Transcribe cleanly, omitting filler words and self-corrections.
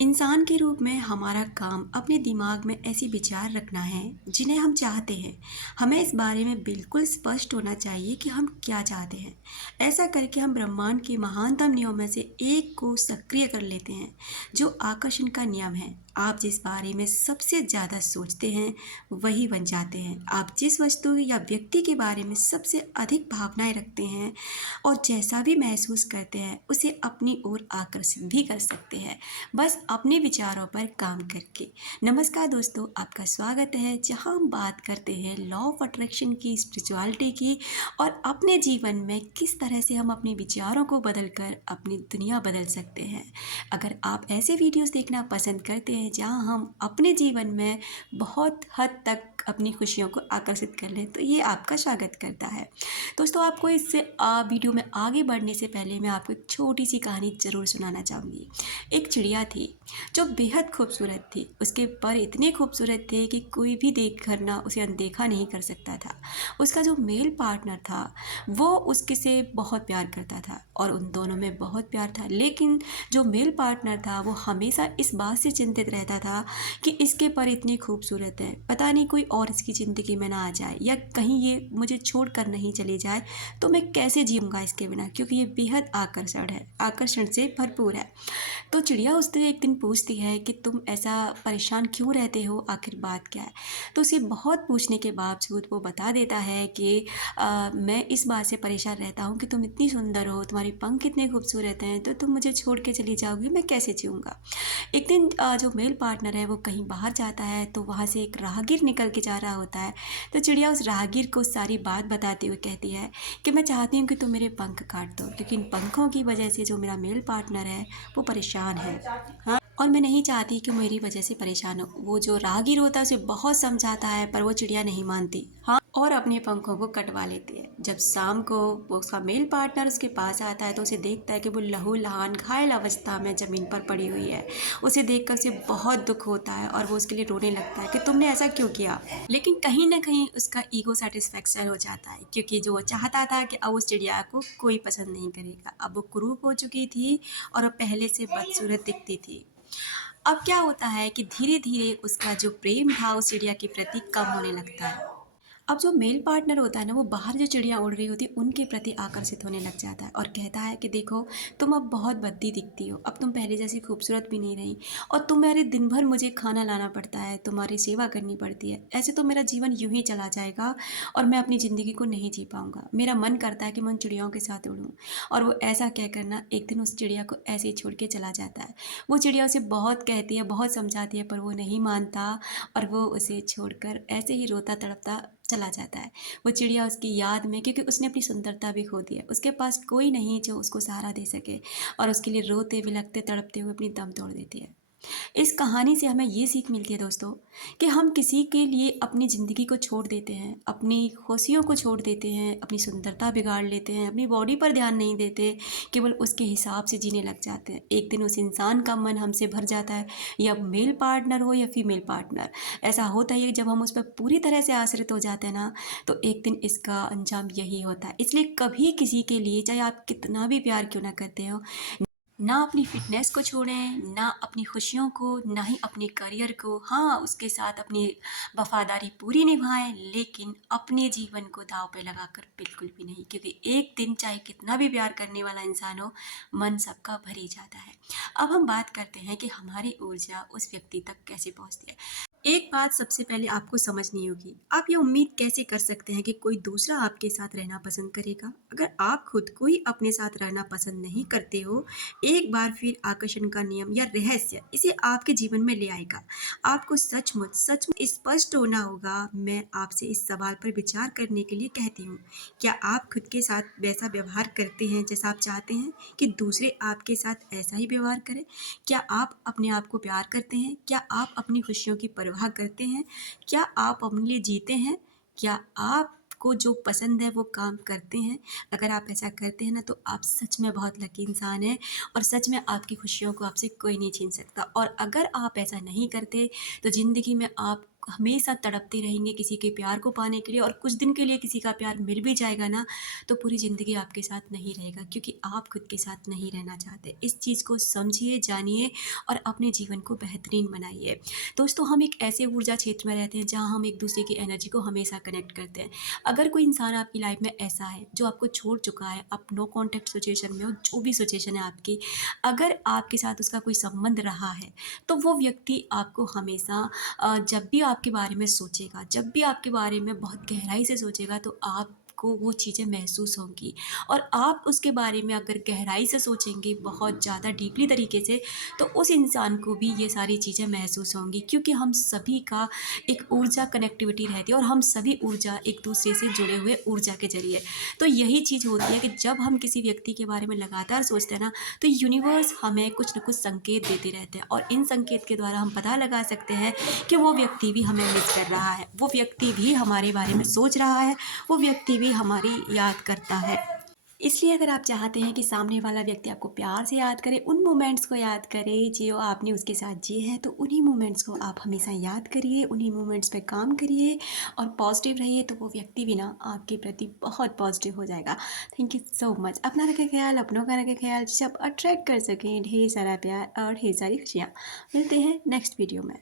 इंसान के रूप में हमारा काम अपने दिमाग में ऐसे विचार रखना है जिन्हें हम चाहते हैं। हमें इस बारे में बिल्कुल स्पष्ट होना चाहिए कि हम क्या चाहते हैं। ऐसा करके हम ब्रह्मांड के महानतम नियमों में से एक को सक्रिय कर लेते हैं, जो आकर्षण का नियम है। आप जिस बारे में सबसे ज़्यादा सोचते हैं वही बन जाते हैं। आप जिस वस्तु या व्यक्ति के बारे में सबसे अधिक भावनाएं रखते हैं और जैसा भी महसूस करते हैं उसे अपनी ओर आकर्षित भी कर सकते हैं, बस अपने विचारों पर काम करके। नमस्कार दोस्तों, आपका स्वागत है जहां हम बात करते हैं लॉ ऑफ अट्रैक्शन की, स्पिरिचुअलिटी की और अपने जीवन में किस तरह से हम अपने विचारों को बदलकर अपनी दुनिया बदल सकते हैं। अगर आप ऐसे वीडियोस देखना पसंद करते हैं जहां हम अपने जीवन में बहुत हद तक अपनी खुशियों को आकर्षित कर लें तो ये आपका स्वागत करता है। दोस्तों, आपको इस वीडियो में आगे बढ़ने से पहले मैं आपको एक छोटी सी कहानी ज़रूर सुनाना चाहूँगी। एक चिड़िया थी जो बेहद खूबसूरत थी। उसके पर इतने खूबसूरत थे कि कोई भी देख कर ना उसे अनदेखा नहीं कर सकता था। उसका जो मेल पार्टनर था वो उसके से बहुत प्यार करता था और उन दोनों में बहुत प्यार था। लेकिन जो मेल पार्टनर था वो हमेशा इस बात से चिंतित रहता था कि इसके पर इतनी खूबसूरत है, पता नहीं कोई और इसकी ज़िंदगी में ना आ जाए या कहीं ये मुझे छोड़ कर नहीं चली जाए तो मैं कैसे जीऊँगा इसके बिना, क्योंकि ये बेहद आकर्षण से भरपूर है। तो चिड़िया उससे एक दिन पूछती है कि तुम ऐसा परेशान क्यों रहते हो, आखिर बात क्या है। तो उसे बहुत पूछने के बावजूद वो बता देता है कि मैं इस बात से परेशान रहता हूँ कि तुम इतनी सुंदर हो, तुम्हारे पंख इतने खूबसूरत हैं, तो तुम मुझे छोड़ के चली जाओगी, मैं कैसे जीऊँगा। एक दिन जो मेल पार्टनर है वो कहीं बाहर जाता है तो वहाँ से एक राहगीर निकल के जा रहा होता है। तो चिड़िया उस राहगीर को सारी बात बताते हुए कहती है कि मैं चाहती हूँ कि तुम मेरे पंख काट दो, क्योंकि इन पंखों की वजह से जो मेरा मेल पार्टनर है वो परेशान है। हाँ, और मैं नहीं चाहती कि मेरी वजह से परेशान हो। वो जो राहगीर होता है उसे बहुत समझाता है पर वो चिड़िया नहीं मानती। हाँ, और अपने पंखों को कटवा लेती है। जब शाम को वो उसका मेल पार्टनर उसके पास आता है तो उसे देखता है कि वो लहूलुहान घायल अवस्था में ज़मीन पर पड़ी हुई है। उसे देखकर उसे बहुत दुख होता है और वो उसके लिए रोने लगता है कि तुमने ऐसा क्यों किया। लेकिन कहीं ना कहीं उसका ईगो सेटिस्फेक्शन हो जाता है, क्योंकि जो वो चाहता था कि अब उस चिड़िया को कोई पसंद नहीं करेगा। अब वो कुरूप हो चुकी थी और वो पहले से बदसूरत दिखती थी। अब क्या होता है कि धीरे धीरे उसका जो प्रेम था उस चिड़िया के प्रति कम होने लगता है। अब जो मेल पार्टनर होता है ना वो बाहर जो चिड़िया उड़ रही होती है उनके प्रति आकर्षित होने लग जाता है और कहता है कि देखो, तुम अब बहुत भद्दी दिखती हो, अब तुम पहले जैसी खूबसूरत भी नहीं रही और तुम्हारे दिन भर मुझे खाना लाना पड़ता है, तुम्हारी सेवा करनी पड़ती है। ऐसे तो मेरा जीवन यूं ही चला जाएगा और मैं अपनी ज़िंदगी को नहीं जी पाऊंगा। मेरा मन करता है कि मैं उन चिड़ियाओं के साथ उड़ूँ। और वो ऐसा कह कर ना एक दिन उस चिड़िया को ऐसे ही छोड़ के चला जाता है। वो चिड़िया उसे बहुत कहती है, बहुत समझाती है, पर वो नहीं मानता और वो उसे छोड़कर ऐसे ही रोता तड़पता चला जाता है। वो चिड़िया उसकी याद में, क्योंकि उसने अपनी सुंदरता भी खो दी है, उसके पास कोई नहीं जो उसको सहारा दे सके और उसके लिए रोते बिलखते तड़पते हुए अपनी दम तोड़ देती है। इस कहानी से हमें ये सीख मिलती है दोस्तों कि हम किसी के लिए अपनी ज़िंदगी को छोड़ देते हैं, अपनी खुशियों को छोड़ देते हैं, अपनी सुंदरता बिगाड़ लेते हैं, अपनी बॉडी पर ध्यान नहीं देते, केवल उसके हिसाब से जीने लग जाते हैं। एक दिन उस इंसान का मन हमसे भर जाता है, या मेल पार्टनर हो या फीमेल पार्टनर। ऐसा होता ही है, जब हम उस पर पूरी तरह से आश्रित हो जाते हैं ना, तो एक दिन इसका अंजाम यही होता है। इसलिए कभी किसी के लिए, चाहे आप कितना भी प्यार क्यों ना करते हो, ना अपनी फ़िटनेस को छोड़ें, ना अपनी खुशियों को, ना ही अपने करियर को। हाँ, उसके साथ अपनी वफ़ादारी पूरी निभाएँ, लेकिन अपने जीवन को दाँव पे लगाकर बिल्कुल भी नहीं, क्योंकि एक दिन चाहे कितना भी प्यार करने वाला इंसान हो, मन सबका भर ही जाता है। अब हम बात करते हैं कि हमारी ऊर्जा उस व्यक्ति तक कैसे पहुँचती है। एक बात सबसे पहले आपको समझनी होगी, आप ये उम्मीद कैसे कर सकते हैं कि कोई दूसरा आपके साथ रहना पसंद करेगा, अगर आप खुद को ही अपने साथ रहना पसंद नहीं करते हो। एक बार फिर आकर्षण का नियम या रहस्य इसे आपके जीवन में ले आएगा। आपको सचमुच स्पष्ट होना होगा। मैं आपसे इस सवाल पर विचार करने के लिए कहती हूँ, क्या आप खुद के साथ वैसा व्यवहार करते हैं जैसा आप चाहते हैं कि दूसरे आपके साथ ऐसा ही व्यवहार करें? क्या आप अपने आप को प्यार करते हैं? क्या आप अपनी खुशियों की परवाह करते हैं? क्या आप अपने लिए जीते हैं? क्या आपको जो पसंद है वो काम करते हैं? अगर आप ऐसा करते हैं ना, तो आप सच में बहुत लकी इंसान हैं और सच में आपकी खुशियों को आपसे कोई नहीं छीन सकता। और अगर आप ऐसा नहीं करते तो ज़िंदगी में आप हमेशा तड़पते रहेंगे किसी के प्यार को पाने के लिए, और कुछ दिन के लिए किसी का प्यार मिल भी जाएगा ना, तो पूरी ज़िंदगी आपके साथ नहीं रहेगा, क्योंकि आप खुद के साथ नहीं रहना चाहते। इस चीज़ को समझिए, जानिए और अपने जीवन को बेहतरीन बनाइए। दोस्तों, हम एक ऐसे ऊर्जा क्षेत्र में रहते हैं जहाँ हम एक दूसरे की एनर्जी को हमेशा कनेक्ट करते हैं। अगर कोई इंसान आपकी लाइफ में ऐसा है जो आपको छोड़ चुका है, आप नो कॉन्टैक्ट सिचुएशन में हो, जो भी सिचुएशन है आपकी, अगर आपके साथ उसका कोई संबंध रहा है, तो वो व्यक्ति आपको हमेशा जब भी आपके बारे में सोचेगा, जब भी आपके बारे में बहुत गहराई से सोचेगा, तो आपको वो चीज़ें महसूस होंगी, और आप उसके बारे में अगर गहराई से सोचेंगे, बहुत ज़्यादा डीपली तरीके से, तो उस इंसान को भी ये सारी चीज़ें महसूस होंगी, क्योंकि हम सभी का एक ऊर्जा कनेक्टिविटी रहती है, और हम सभी ऊर्जा एक दूसरे से जुड़े हुए ऊर्जा के ज़रिए। तो यही चीज़ होती है कि जब हम किसी व्यक्ति के बारे में लगातार सोचते हैं ना, तो यूनिवर्स हमें कुछ न कुछ संकेत देते रहते हैं, और इन संकेत के द्वारा हम पता लगा सकते हैं कि वो व्यक्ति भी हमें मिस कर रहा है, वो व्यक्ति भी हमारे बारे में सोच रहा है, वो व्यक्ति भी हमारी याद करता है। इसलिए अगर आप चाहते हैं कि सामने वाला व्यक्ति आपको प्यार से याद करे, उन मोमेंट्स को याद करे जो आपने उसके साथ जिए हैं, तो उन्हीं मोमेंट्स को आप हमेशा याद करिए, उन्हीं मोमेंट्स पे काम करिए और पॉजिटिव रहिए, तो वो व्यक्ति भी ना आपके प्रति बहुत पॉजिटिव हो जाएगा। Thank you so much. अपना रखें ख्याल, अपनों का रखें ख्याल, जिसे आप अट्रैक्ट कर सकें ढेर सारा प्यार और ढेर सारी खुशियाँ। मिलते हैं नेक्स्ट वीडियो में।